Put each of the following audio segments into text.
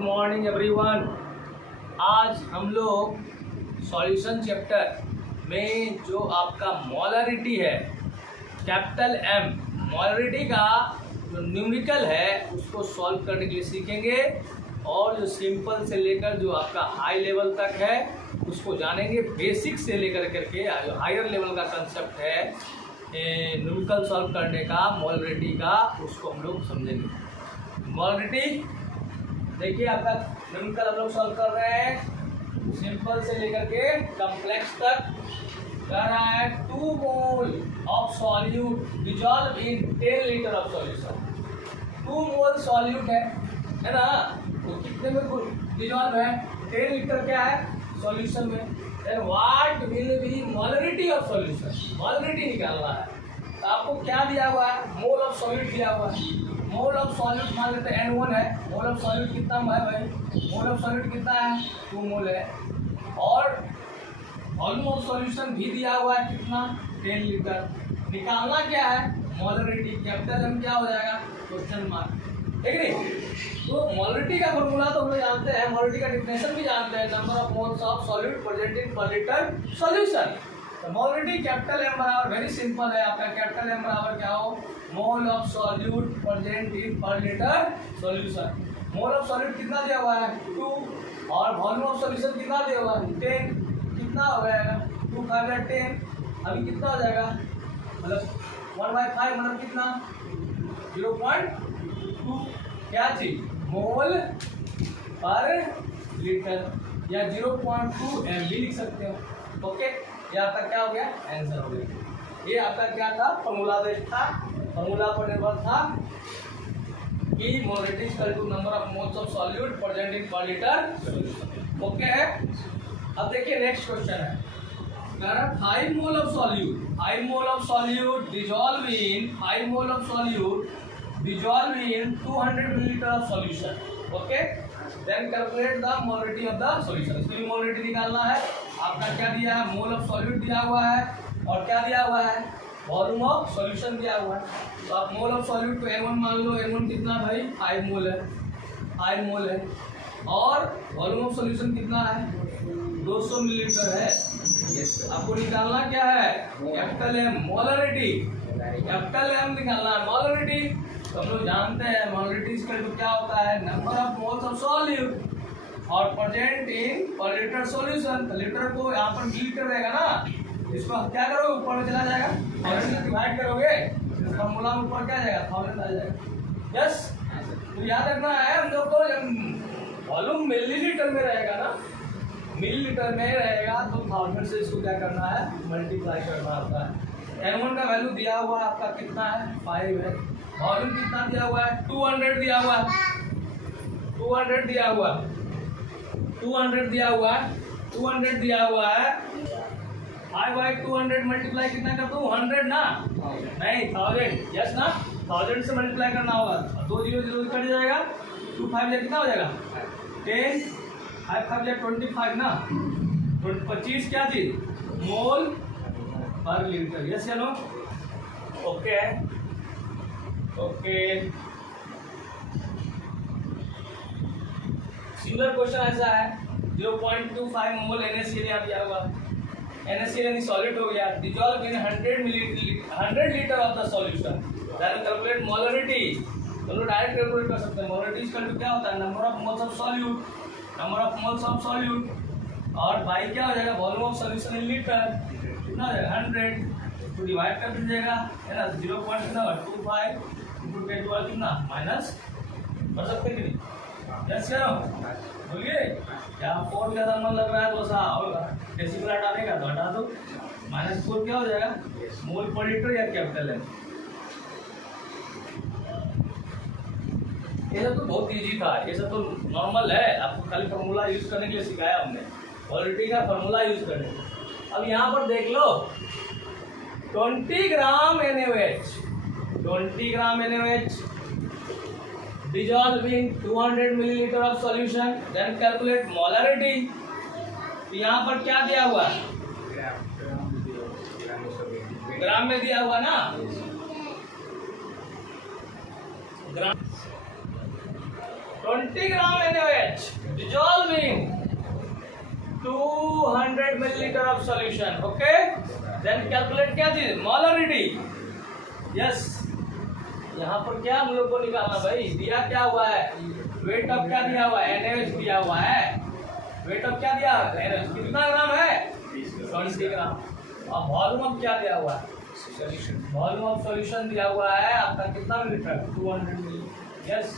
Good morning everyone. आज हम लोग सॉल्यूशन चैप्टर में जो आपका मोलरिटी है, कैपिटल एम मोलरिटी का जो न्यूमेरिकल है उसको सॉल्व करने के लिए सीखेंगे और जो सिंपल से लेकर जो आपका हाई लेवल तक है उसको जानेंगे। बेसिक से लेकर करके जो हायर लेवल का कंसेप्ट है न्यूमेरिकल सॉल्व करने का, मोलरिटी का, उसको हम लोग समझेंगे। मोलरिटी देखिए आपका न्यूमेरिकल हम लोग सॉल्व कर रहे हैं सिंपल से लेकर के कॉम्प्लेक्स तक। कह रहा है 2 मोल of solute dissolve in 10 litre of solution. 2 mole solute है ना, तो कितने में डिजॉल्व है? 10 लीटर क्या है सॉल्यूशन में। Then what will be molarity of solution, molarity निकालना है। तो आपको क्या दिया हुआ है? मोल ऑफ सॉल्यूट दिया हुआ है। मोल ऑफ सॉल्यूट मान लेते हैं N1 है। मोल ऑफ सॉल्यूट कितना है भाई? मोल ऑफ सॉल्यूट कितना है? 2 मोल है। और वॉल्यूम ऑफ सॉल्यूशन भी दिया हुआ है कितना? 10 लीटर। निकालना क्या है? मोलरिटी। कैपिटल एम क्या हो जाएगा? क्वेश्चन मार्क, ठीक है नहीं? तो मोलरिटी का फॉर्मूला तो हम लोग जानते हैं, मोलरिटी का डिफिनेशन भी जानते हैं, number of moles of solute present in per litre solution. तो मोलरिटी कैपिटल एम बराबर वेरी सिंपल है आपका, कैपिटल एम बराबर क्या हो? Mole of solute present in per litre solution. Mole of solute कितना दिया हुआ है? 2 और वॉल्यूम ऑफ सॉल्यूशन कितना दिया हुआ है? 10। कितना हो जाएगा? 2 5 10। अभी कितना हो जाएगा? मतलब 1/5 मतलब कितना? 0.2 क्या चीज? मोल पर लीटर या 0.2 एम भी लिख सकते हो। ओके, ये आपका क्या हो गया? आंसर हो गया। ये आपका क्या था? फॉर्मूला बेस्ड था, फॉर्मूला पर निर्भर था कि molarity equal to number of moles of solute present in per litre. Okay है। अब देखिए नेक्स्ट क्वेश्चन है, 5 मोल of solute, 5 mole of solute dissolve in 5 mole of solute dissolve in 200 milliliter of solution. Okay, then calculate the molarity of the solution. इसके लिए molarity निकालना है। आपका क्या दिया है? मोल ऑफ सॉल्यूट दिया हुआ है और क्या दिया हुआ है? वॉल्यूम ऑफ सॉल्यूशन दिया हुआ है। तो आप मोल ऑफ सॉल्यूट को M1 मान लो। M1 कितना भाई? 5 मोल है, 5 मोल है। और वॉल्यूम ऑफ सॉल्यूशन कितना है? 200 मिलीलीटर है। आपको निकालना क्या है? Capital M molarity, capital M निकालना है मोलरिटी। तो हम लोग जानते हैं मोलरिटी इक्वल टू क्या होता है? Number of moles of solute और present in per litre solution. तो लीटर को यहाँ पर मिलीलीटर रहेगा ना, इसको आप क्या करोगे? ऊपर में चला जाएगा, 1000 से डिवाइड करोगे, फॉर्मूला में ऊपर क्या जाएगा? 1000 आ जाएगा। यस, तो याद रखना है हम लोग को, जब वॉल्यूम मिलीलीटर में रहेगा ना, मिलीलीटर में रहेगा तो 1000 से इसको क्या करना है? मल्टीप्लाई करना होता है। N1 का वैल्यू दिया हुआ है आपका कितना है? 5 है। वॉल्यूम कितना दिया हुआ है? 200 दिया हुआ है, 200 दिया हुआ है, 200 दिया हुआ है, 200 दिया हुआ है। 5/200 मल्टीप्लाई कितना कर दूं? 100 ना, नहीं 1000। यस ना, 1000 से मल्टीप्लाई करना होगा। 2 0 0 कट जाएगा। 2 5 कितना हो जाएगा? 10। 5 5 25 ना, 25 क्या चीज? Mole per litre. यस या no? Okay okay. Similar question ऐसा है, 0.25 मोल NaCl दिया हुआ। NaCl यानी सॉलिड हो गया, dissolve in 100 litre of the solution. Then calculate molarity. तो लोग डायरेक्ट कैलकुलेट कर सकते हैं। मोलरिटी इक्वल टू क्या होता है? Number of moles of solute, number of moles of solute और बाई क्या हो जाएगा? Volume of solution in litre. कितना हो जाएगा? 100 तो डिवाइड कर दीजिएगा, है ना। 0.25 इंटू 10 12 कितना? माइनस कर सकते कि नहीं? यस करो, बोलिए। क्या आपको और ज़्यादा मन लग रहा है तो सा और डेसिमल हटाने का तो हटा दो। -4 क्या हो जाएगा? मोल पर लीटर या कैपिटल है। ये सब तो बहुत इजी था, ये सब तो नॉर्मल है। आपको खाली फॉर्मूला यूज करने के लिए सिखाया हमने, मोलरिटी का फॉर्मूला यूज करने। अब यहाँ पर देख लो, 20 ग्राम NaOH, 20 gram NaOH dissolve in 200 milliliter of solution. Then calculate molarity. तो यहाँ पर क्या दिया हुआ है? ग्राम में दिया हुआ ना, ग्राम 20 ग्राम NaOH dissolve in 200 milliliter of solution. Okay, then calculate क्या चीज, molarity. Yes, यहाँ पर क्या हम लोग को निकालना भाई, दिया क्या हुआ है, वेट ऑफ क्या दिया हुआ है, NaOH दिया हुआ है, वेट ऑफ क्या दिया है, NaOH कितना ग्राम है, 20 ग्राम। और वॉल्यूम ऑफ क्या दिया हुआ है, वॉल्यूम ऑफ सॉल्यूशन दिया हुआ है आपका कितना मिलीलीटर, 200 मिलीलीटर। यस,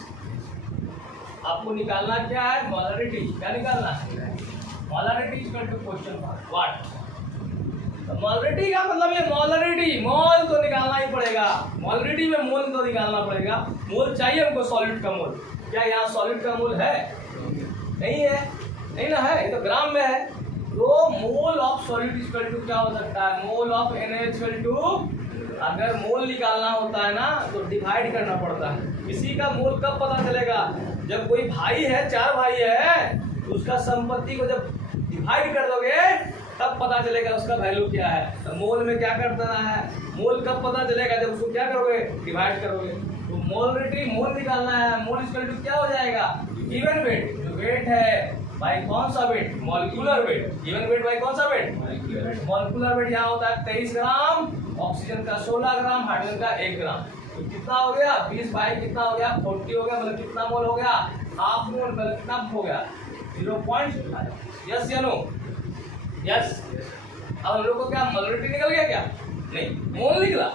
आपको निकालना क्या है, मोलरिटी। क्या निकालना है, molarity equal to question mark what. तो मोलरिटी का मतलब ये मोलरिटी, मोल तो निकालना ही पड़ेगा, मोलरिटी में मोल तो निकालना पड़ेगा। मोल चाहिए हमको सॉलिड का मोल। क्या यहाँ सॉलिड का मोल है, नहीं है, नहीं ना है, ये तो ग्राम में है। तो mole of solid equal to क्या हो सकता है, mole of NaOH equal to, अगर मोल निकालना होता है ना तो डिवाइड करना पड़ता है। किसी का मोल कब पता चलेगा, जब कोई भाई है, 4 भाई है, तो उसका संपत्ति को जब डिवाइड कर दोगे तब पता चलेगा उसका वैल्यू क्या है। तो मोल में क्या करना है, मोल कब पता चलेगा, जब उसको क्या करोगे, डिवाइड करोगे। तो मोलरिटी, मोल निकालना है, मोल इक्वल टू क्या हो जाएगा, गिवन वेट, जो वेट है भाई कौन सा weight, molecular weight, given weight भाई कौन सा वेट, मॉलिक्यूलर वेट यहाँ होता है 23 ग्राम, ऑक्सीजन का 16 ग्राम, हाइड्रोजन का 1 ग्राम। तो कितना हो गया, 20 बाई कितना हो गया, 40 हो गया, मतलब कितना मोल हो गया, हाफ मोल, मतलब कितना हो गया, 0.5। यस या नो, यस। अब हम लोग को क्या मोलरिटी निकल गया क्या, नहीं, मोल निकला,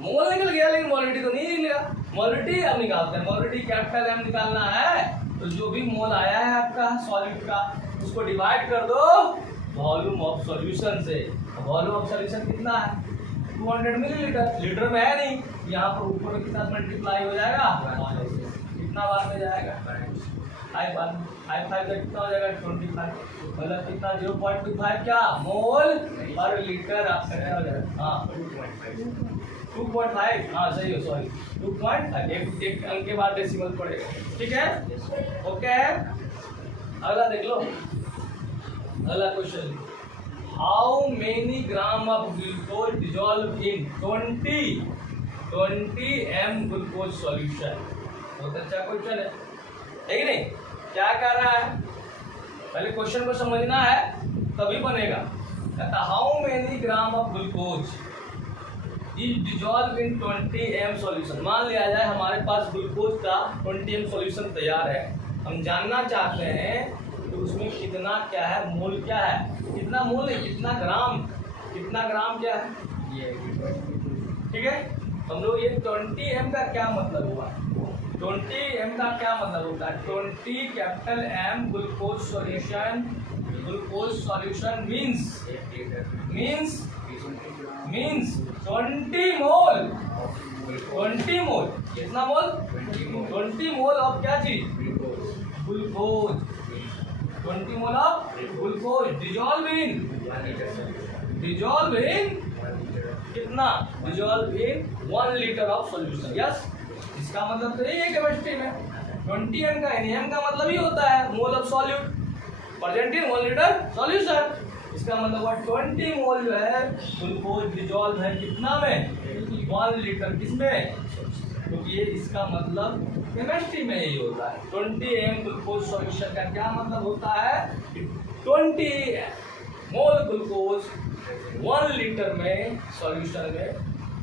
मोल निकल गया, लेकिन मोलरिटी तो नहीं निकला। मोलरिटी अब निकालते हैं, मोलरिटी कैपिटल M निकालना है। तो जो भी मोल आया है आपका सॉलिड का, उसको डिवाइड कर दो वॉल्यूम ऑफ सॉल्यूशन से। वॉल्यूम ऑफ सॉल्यूशन कितना है, 200 मिलीलीटर, लीटर में है नहीं, यहाँ पर ऊपर के साथ मल्टीप्लाई हो जाएगा, कितना बार में जाएगा, 5 बार में, 5 का कितना हो जाएगा, 25, मतलब कितना, 0.25 क्या मोल पर लीटर आपका क्या हो जाएगा, हाँ 2.5, हाँ सही हो, सॉरी 2.5, एक अंक के बाद डेसिमल पड़ेगा, ठीक है, ओके है। अगला देख लो, अगला question, how many gram of glucose dissolve in 20 m glucose solution. बहुत अच्छा क्वेश्चन है कि नहीं, क्या कर रहा है, पहले क्वेश्चन को समझना है तभी बनेगा। कहता how many gram of glucose is dissolve in 20 m solution. मान लिया जाए हमारे पास ग्लूकोज का 20 m सॉल्यूशन तैयार है, हम जानना चाहते हैं तो उसमें कितना क्या है, मोल क्या है, कितना मोल है, कितना ग्राम क्या है, ठीक है। हम लोग ये 20 m का क्या मतलब हुआ, 20 m का क्या मतलब होता है, 20 capital M glucose solution means 20 mole, 20 mole, कितना मोल, 20 मोल ऑफ क्या चीज, glucose, 20 mole of glucose dissolve in कितना, dissolve in 1 litre of solution. Yes, इसका मतलब तो यही है केमिस्ट्री में, 20 m का NaM का मतलब ही होता है mole of solute present in 1 litre solution. इसका मतलब 20 मोल जो है ग्लूकोज डिजॉल्व है कितना में, 1 लीटर, किसमें, क्योंकि ये इसका मतलब केमिस्ट्री में यही होता है। 20 m ग्लूकोज सॉल्यूशन का क्या मतलब होता है, 20 मोल ग्लूकोज 1 लीटर में सॉल्यूशन में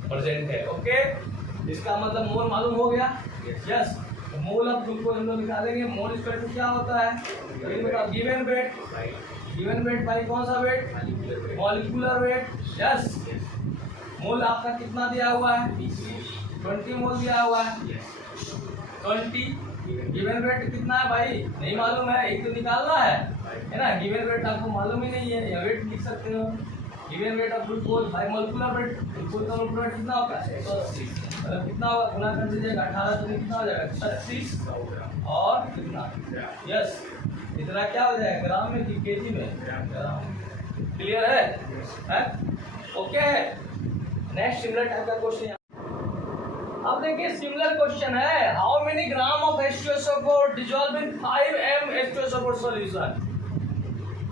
प्रेजेंट है। ओके, इसका मतलब मोल मालूम हो गया, यस। मोल ऑफ ग्लूकोज हम लोग निकालेंगे, मोल इक्वल टू क्या होता है, गिवन वेट बाई कौन सा वेट, मॉलिक्यूलर वेट। यस, मोल आपका कितना दिया हुआ है, 20 मोल दिया हुआ है, 20 गिवन वेट कितना है भाई, नहीं मालूम है, एक तो निकालना है ना, गिवन वेट आपको मालूम ही नहीं है, या वेट लिख सकते हो, given weight of glucose by molecular weight, glucose का मॉलिक्यूलर वेट कितना होगा, 180, मतलब कितना होगा, गुना कर दीजिएगा 18 से कितना हो जाएगा, 36 और कितना, यस, इतना क्या हो जाएगा, ग्राम में कि केजी में, क्लियर है? ओके है। नेक्स्ट सिमिलर टाइप का क्वेश्चन, अब देखिए सिमिलर क्वेश्चन है, how many gram of H2SO4 dissolve in 5 m H2SO4 solution.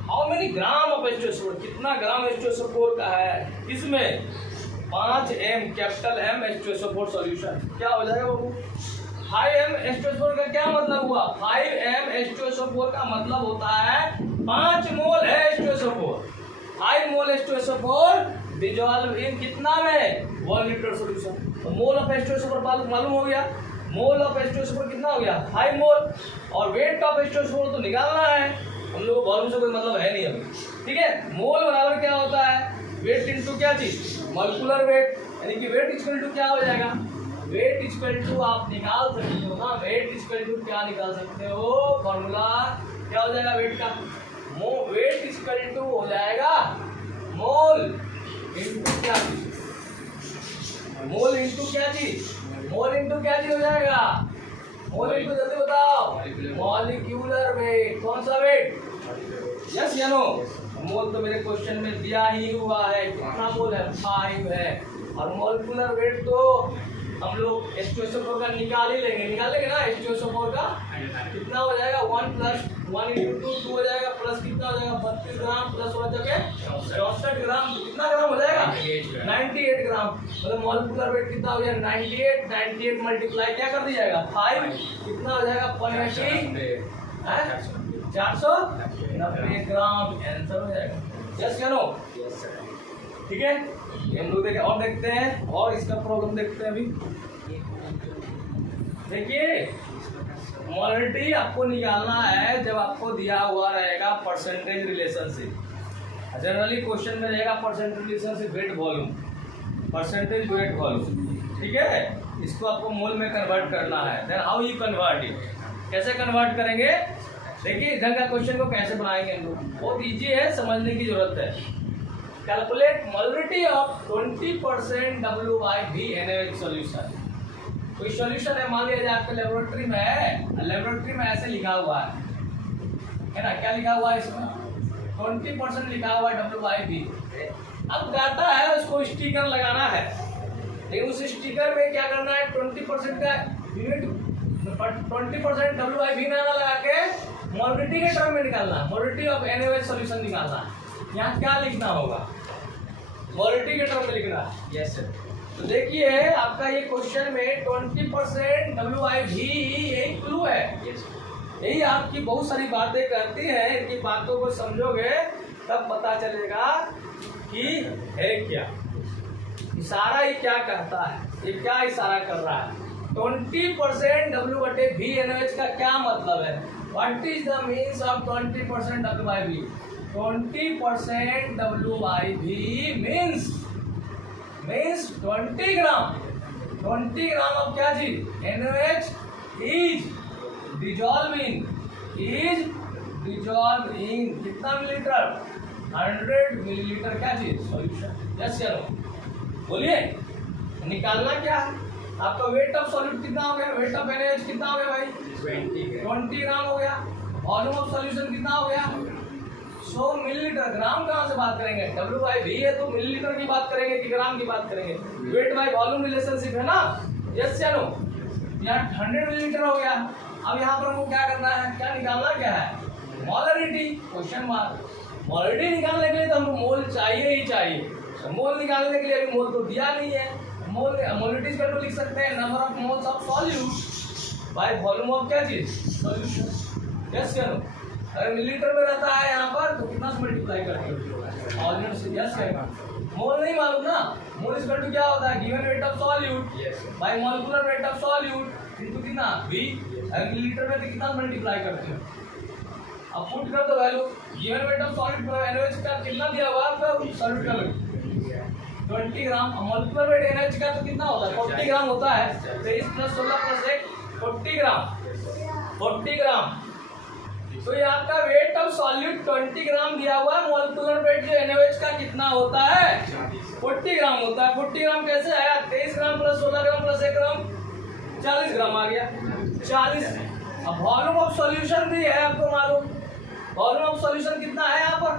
How many gram of H2SO4, कितना ग्राम H2SO4 का है, इसमें 5 m capital M H2SO4 solution, क्या हो जाएगा बाबू, 5M H2SO4 का क्या मतलब हुआ? 5M H2SO4 का मतलब होता है 5 मोल है H2SO4। 5 mole H2SO4 dissolve in कितना में? 1 लीटर सॉल्यूशन। तो मोल ऑफ H2SO4 मालूम हो गया। मोल ऑफ H2SO4 कितना हो गया? 5 मोल। और वेट ऑफ H2SO4 तो निकालना है, हम लोग को वॉल्यूम से कोई मतलब है नहीं अभी, ठीक है। मोल बराबर क्या होता है? वेट इनटू क्या चीज? मॉलिक्यूलर वेट, यानी कि वेट इक्वल टू क्या हो जाएगा? वेट इक्वल टू आप निकाल सकते हो ना, वेट इक्वल टू क्या निकाल सकते हो? फॉर्मूला क्या हो जाएगा वेट का? वेट इक्वल टू हो जाएगा मोल इनटू क्या चीज? मोल इनटू क्या चीज? मोल इनटू क्या चीज हो जाएगा? मोल इनटू जल्दी बताओ। Molecular weight. कौन सा वेट? यस या नो? मोल तो मेरे क्वेश्चन में दिया ही हुआ है, कितना मोल है? 5 है। और मॉलिक्यूलर वेट तो हम लोग H2SO4 का निकाल ही लेंगे, निकाल लेंगे ना। H2SO4 का कितना हो जाएगा? 1 प्लस 1 इंटू 2 हो जाएगा, प्लस कितना हो जाएगा? 32 ग्राम, प्लस हो जाएगा 64 ग्राम। कितना ग्राम हो जाएगा? 98 ग्राम। मतलब मॉलिक्यूलर वेट कितना हो जाएगा? 98 मल्टीप्लाई क्या कर दिया जाएगा? 5 कितना हो जाएगा? 490 ग्राम आंसर हो जाएगा। यस या नो? ठीक है, हम लोग देखें और देखते हैं, और इसका प्रॉब्लम देखते हैं अभी। देखिए, मोलरिटी आपको निकालना है जब आपको दिया हुआ रहेगा परसेंटेज रिलेशनशिप। जनरली क्वेश्चन में रहेगा percentage relationship weight volume, percentage weight volume, ठीक है। इसको आपको मोल में कन्वर्ट करना है। Then how you convert it? कैसे कन्वर्ट करेंगे? देखिए, ढंग का क्वेश्चन को कैसे बनाएंगे हम लोग, बहुत ईजी है, समझने की जरूरत है। Calculate molarity of 20% W/V NaOH solution. कोई सॉल्यूशन है, मान लिया जाए आपके लेबोरेटरी में है, लेबोरेटरी में ऐसे लिखा हुआ है ना, क्या लिखा हुआ है इसमें? 20% लिखा हुआ है W/V। अब डाटा है, उसको स्टिकर लगाना है, लेकिन उस स्टिकर में क्या करना है? 20% का यूनिट 20% W/V ना लगा के मोलरिटी के टर्म में निकालना है, मोलरिटी ऑफ NaOH सॉल्यूशन निकालना है। यहाँ क्या लिखना होगा? मोलरिटी के टर्म में लिखना है। Yes sir. तो देखिए, आपका ये क्वेश्चन में 20% W/V यही क्लू है। यही आपकी बहुत सारी बातें करती हैं, इनकी बातों को समझोगे तब पता चलेगा कि है क्या इशारा, ये क्या कहता है, ये क्या इशारा कर रहा है। 20% W/V NaOH का क्या मतलब है? What is the means of 20% W/V? 20% W/V means 20 gram. 20 gram of क्या चीज? NaOH is dissolve in कितना मिलीलीटर? 100 मिलीलीटर क्या चीज? सॉल्यूशन। यस चलो बोलिए, निकालना क्या है? आपका वेट ऑफ सॉल्यूट कितना हो गया? वेट ऑफ NaOH कितना हो गया भाई? 20 ग्राम हो गया। वॉल्यूम ऑफ सॉल्यूशन कितना हो गया? 100 मिलीलीटर। ग्राम कहाँ से बात करेंगे? W/V है तो मिलीलीटर की बात करेंगे कि ग्राम की बात करेंगे? वेट बाय वॉल्यूम रिलेशनशिप है ना। यस या नो? यहाँ 100 मिलीलीटर हो गया। अब यहाँ पर हमको क्या करना है? क्या निकालना क्या है? Molarity, question mark. मोलरिटी निकालने के लिए तो हमको मोल चाहिए ही चाहिए। मोल निकालने के लिए अभी मोल तो दिया नहीं है। मोल मोलरिटी का तो लिख सकते हैं number of moles of solute by volume of क्या चीज? सॉल्यूशन। यस या नो? अगर मिलीलीटर में रहता है यहाँ पर तो कितना से मल्टीप्लाई करते हो? वॉल्यूम से। यस या नो? मोल नहीं मालूम ना, मोल इज इक्वल टू क्या होता है? Given weight of solute bye molecular weight of solute into कितना? V। अगर मिलीलीटर में तो कितना मल्टीप्लाई करते हो? अब पुट कर दो value. Given weight of solute NaOH का कितना दिया हुआ है? सॉल्यूट का वेट 20 ग्राम। मॉलिक्यूलर वेट NaOH का तो कितना होता है? 40 ग्राम होता है। 23 + 16 + 1 40 ग्राम। 40 ग्राम। तो ये आपका वेट ऑफ सॉल्यूट 20 ग्राम दिया हुआ है। मॉलिक्यूलर वेट जो NaOH का कितना होता है? 40 ग्राम होता है। 40 ग्राम कैसे आया? 23 ग्राम + 16 ग्राम + 1 ग्राम 40 ग्राम आ गया। 40। अब वॉल्यूम ऑफ सॉल्यूशन भी है आपको मालूम। वॉल्यूम ऑफ सॉल्यूशन कितना है यहाँ पर?